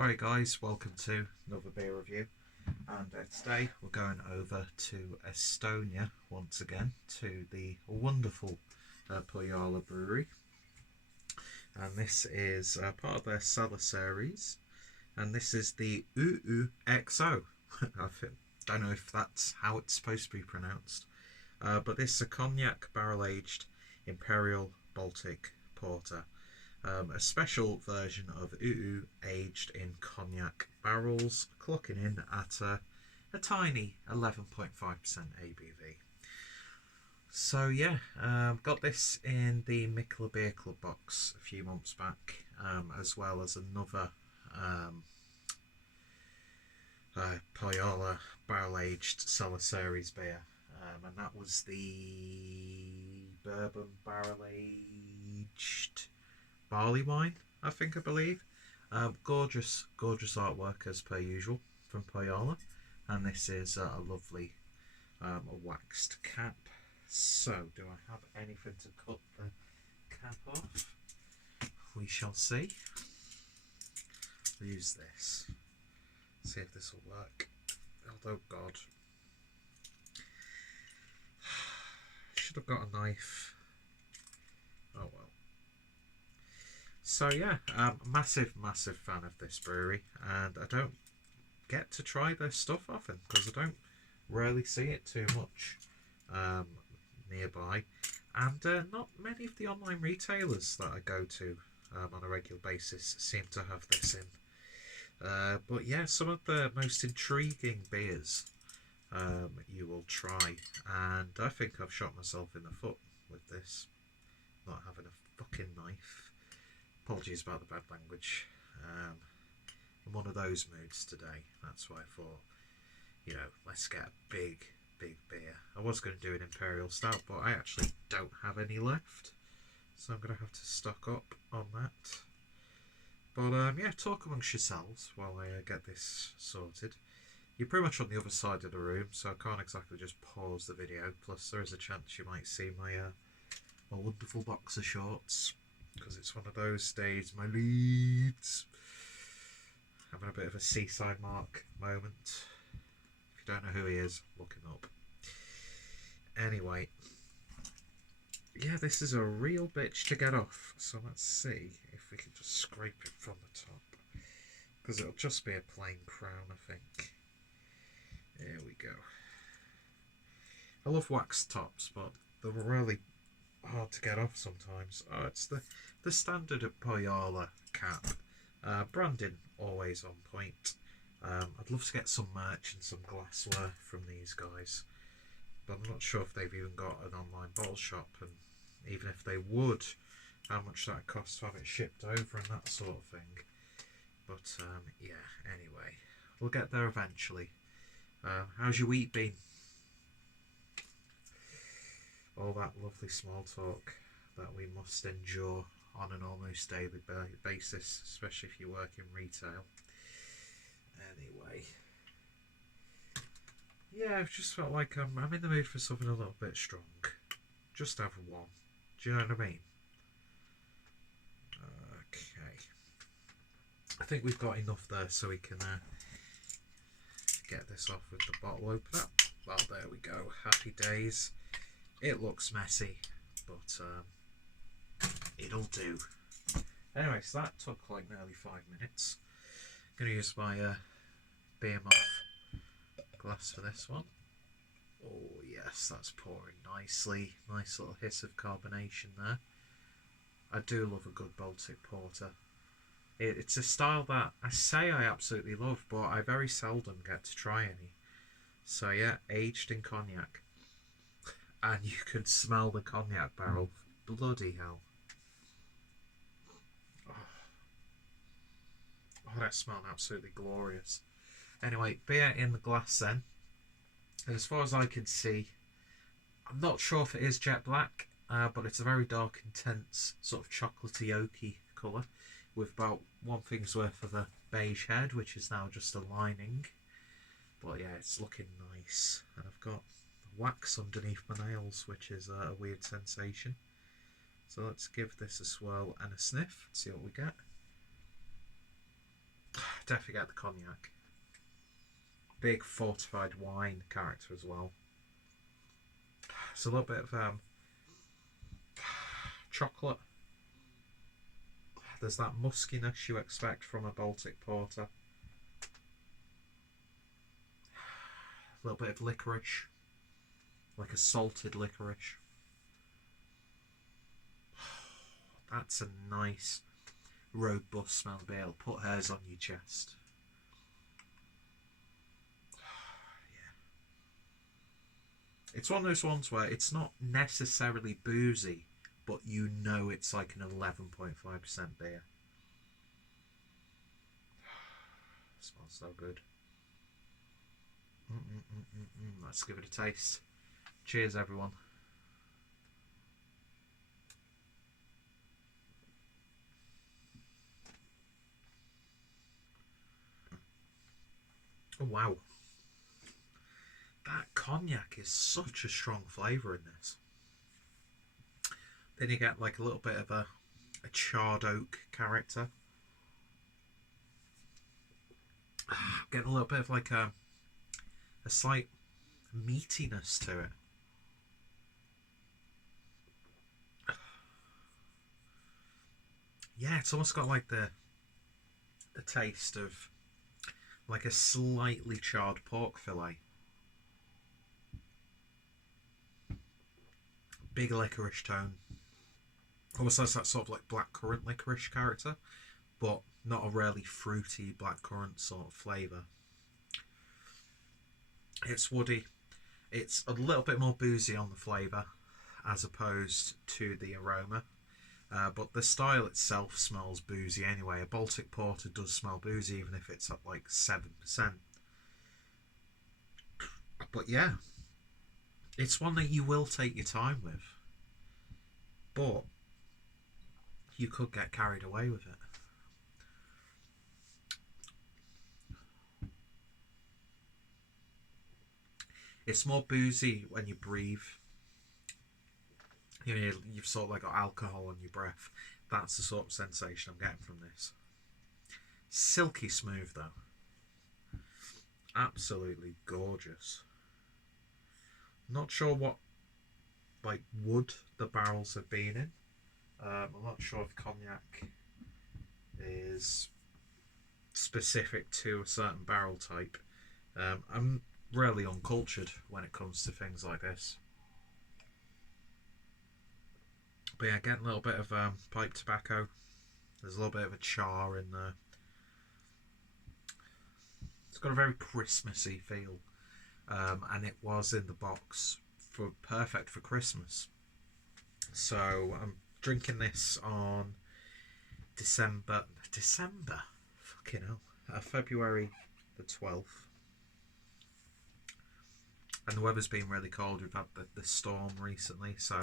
Alright guys, welcome to another beer review, and today we're going over to Estonia once again, to the wonderful Põhjala brewery, and this is part of their Cellar series, and this is the UUXO. I don't know if that's how it's supposed to be pronounced, but this is a cognac barrel aged Imperial Baltic Porter. A special version of UU aged in cognac barrels, clocking in at a tiny 11.5% ABV. So yeah, got this in the Mikkeller Beer Club box a few months back, as well as another Põhjala barrel aged Cellar series beer, and that was the bourbon barrel aged barley wine, I believe. Gorgeous artwork as per usual from Põhjala, and this is a lovely a waxed cap. So, do I have anything to cut the cap off? We shall see. I'll use this. See if this will work. Oh God. Should have got a knife. Oh well. So yeah, massive fan of this brewery, and I don't get to try their stuff often because I don't rarely see it too much nearby, and not many of the online retailers that I go to on a regular basis seem to have this in. But yeah, some of the most intriguing beers you will try, and I think I've shot myself in the foot with this, not having a fucking knife. Apologies about the bad language. I'm one of those moods today. That's why I thought, let's get a big beer. I was going to do an Imperial Stout, but I actually don't have any left, so I'm going to have to stock up on that. But yeah, talk amongst yourselves while I get this sorted. You're pretty much on the other side of the room, so I can't exactly just pause the video. Plus, there is a chance you might see my wonderful boxer shorts, because it's one of those days, my leads. Having a bit of a Seaside Mark moment. If you don't know who he is, look him up. Anyway, yeah, this is a real bitch to get off. So let's see if we can just scrape it from the top, because it'll just be a plain crown, I think. There we go. I love wax tops, but they're really hard to get off sometimes. Oh, it's the standard at Põhjala cap. Branding always on point. I'd love to get some merch and some glassware from these guys, but I'm not sure if they've even got an online bottle shop, and even if they would, how much that costs to have it shipped over and that sort of thing. But yeah, anyway, we'll get there eventually. How's your week been? All that lovely small talk that we must endure on an almost daily basis, especially if you work in retail. Anyway, yeah, I've just felt like I'm in the mood for something a little bit strong. Just have one. Do you know what I mean? Okay. I think we've got enough there so we can get this off with the bottle opener. Well, there we go. Happy days. It looks messy, but it'll do. Anyway, so that took like nearly 5 minutes. I'm going to use my beer muff glass for this one. Oh yes, that's pouring nicely. Nice little hiss of carbonation there. I do love a good Baltic Porter. It's a style that I say I absolutely love, but I very seldom get to try any. So yeah, aged in cognac. And you can smell the cognac barrel. Bloody hell. Oh, that smells absolutely glorious. Anyway, beer in the glass then. And as far as I can see, I'm not sure if it is jet black, but it's a very dark, intense, sort of chocolatey, oaky colour, with about one finger's worth of a beige head, which is now just a lining. But yeah, it's looking nice. And I've got wax underneath my nails, which is a weird sensation. So let's give this a swirl and a sniff, see what we get. definitely get the cognac. Big fortified wine character as well. It's a little bit of chocolate. There's that muskiness you expect from a Baltic porter. A little bit of licorice, like a salted licorice. That's a nice robust smell beer. It'll put hairs on your chest. Yeah. It's one of those ones where it's not necessarily boozy, but you know it's like an 11.5% beer. Smells so good. Let's give it a taste. Cheers, everyone. Oh, wow. That cognac is such a strong flavour in this. Then you get like a little bit of a charred oak character. Getting a little bit of like a slight meatiness to it. Yeah, it's almost got like the taste of like a slightly charred pork fillet. Big licorice tone. Almost has that sort of like blackcurrant licorice character, but not a really fruity blackcurrant sort of flavour. It's woody. It's a little bit more boozy on the flavour as opposed to the aroma. But the style itself smells boozy anyway. A Baltic porter does smell boozy even if it's at like 7%. But yeah, it's one that you will take your time with. But you could get carried away with it. It's more boozy when you breathe. You know, you've sort of like got alcohol on your breath. That's the sort of sensation I'm getting from this. Silky smooth though. Absolutely gorgeous. Not sure what like wood the barrels have been in. I'm not sure if cognac is specific to a certain barrel type. I'm really uncultured when it comes to things like this. But yeah, getting a little bit of pipe tobacco. There's a little bit of a char in there. It's got a very Christmassy feel. And it was in the box for perfect for Christmas. So I'm drinking this on December, fucking hell, February the 12th. And the weather's been really cold. We've had the storm recently, so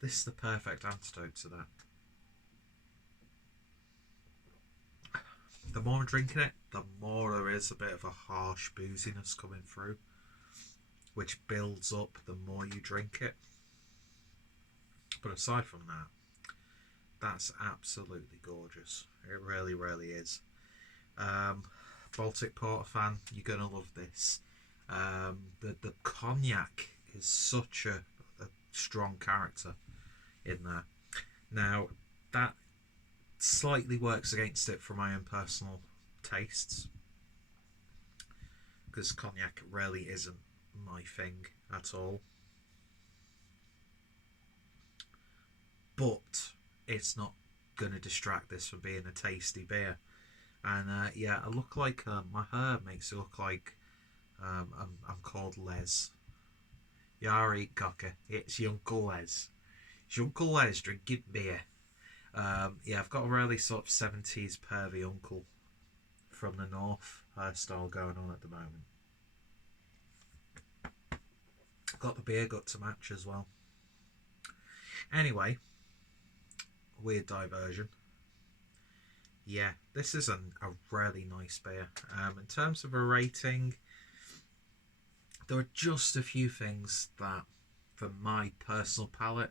this is the perfect antidote to that. The more I'm drinking it, the more there is a bit of a harsh booziness coming through, which builds up the more you drink it. But aside from that, that's absolutely gorgeous. It really, really is. Baltic Porter fan, you're going to love this. The cognac is such a strong character in there. Now, that slightly works against it for my own personal tastes, because cognac really isn't my thing at all. But it's not going to distract this from being a tasty beer. And yeah, I look like my hair makes it look like I'm called Les. Yari cocker, it's your Uncle Les. It's your Uncle Les drinking beer. Yeah, I've got a really sort of 70s pervy uncle from the north hairstyle going on at the moment. Got the beer gut to match as well. Anyway, weird diversion. Yeah, this is a really nice beer. In terms of a rating, there are just a few things that, for my personal palate,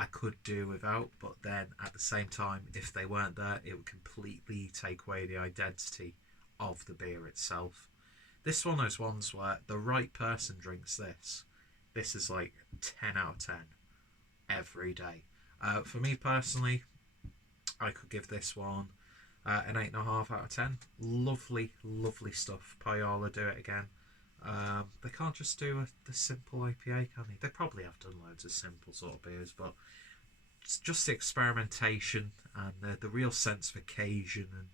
I could do without, but then at the same time, if they weren't there, it would completely take away the identity of the beer itself. This is one of those ones where the right person drinks this. This is like 10 out of 10 every day. For me personally, I could give this one an 8.5 out of 10. Lovely, lovely stuff. Põhjala do it again. They can't just do the simple IPA, can they? They probably have done loads of simple sort of beers, but it's just the experimentation and the real sense of occasion and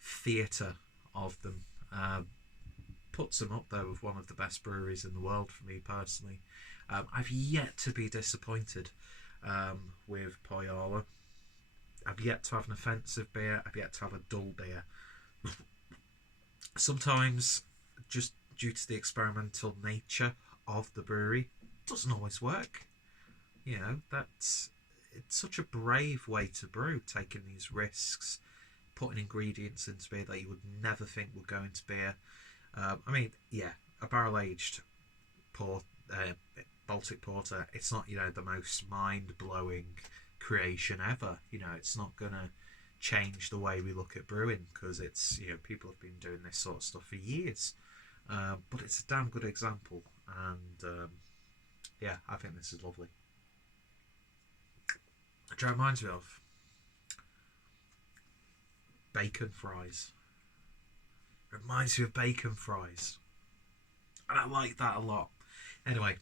theatre of them puts them up there with one of the best breweries in the world for me personally. I've yet to be disappointed with Põhjala. I've yet to have an offensive beer. I've yet to have a dull beer. Sometimes, just due to the experimental nature of the brewery, it doesn't always work. You know, it's such a brave way to brew, taking these risks, putting ingredients into beer that you would never think would go into beer. I mean, yeah, a barrel-aged Baltic Porter, it's not, the most mind-blowing creation ever. It's not going to change the way we look at brewing, because it's, people have been doing this sort of stuff for years. But it's a damn good example, and yeah, I think this is lovely. It reminds me of bacon fries. Reminds me of bacon fries, and I like that a lot. Anyway,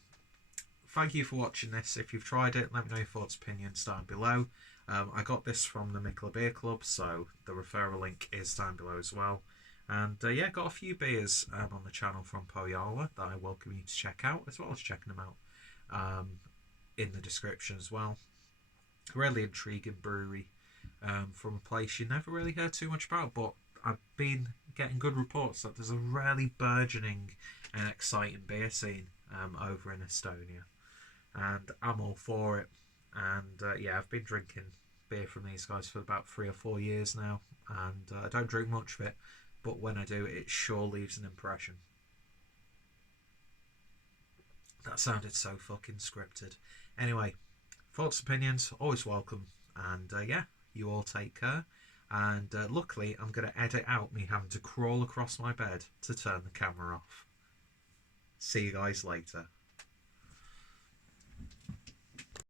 thank you for watching this. If you've tried it, let me know your thoughts, opinions down below. I got this from the Mikla Beer Club, so the referral link is down below as well. And yeah, got a few beers on the channel from Pohjala that I welcome you to check out, as well as checking them out in the description as well. Really intriguing brewery from a place you never really heard too much about, but I've been getting good reports that there's a really burgeoning and exciting beer scene over in Estonia, and I'm all for it. And yeah, I've been drinking beer from these guys for about 3 or 4 years now, and I don't drink much of it, but when I do, it sure leaves an impression. That sounded so fucking scripted. Anyway, thoughts, opinions, always welcome, and yeah, you all take care. And luckily, I'm going to edit out me having to crawl across my bed to turn the camera off. See you guys later.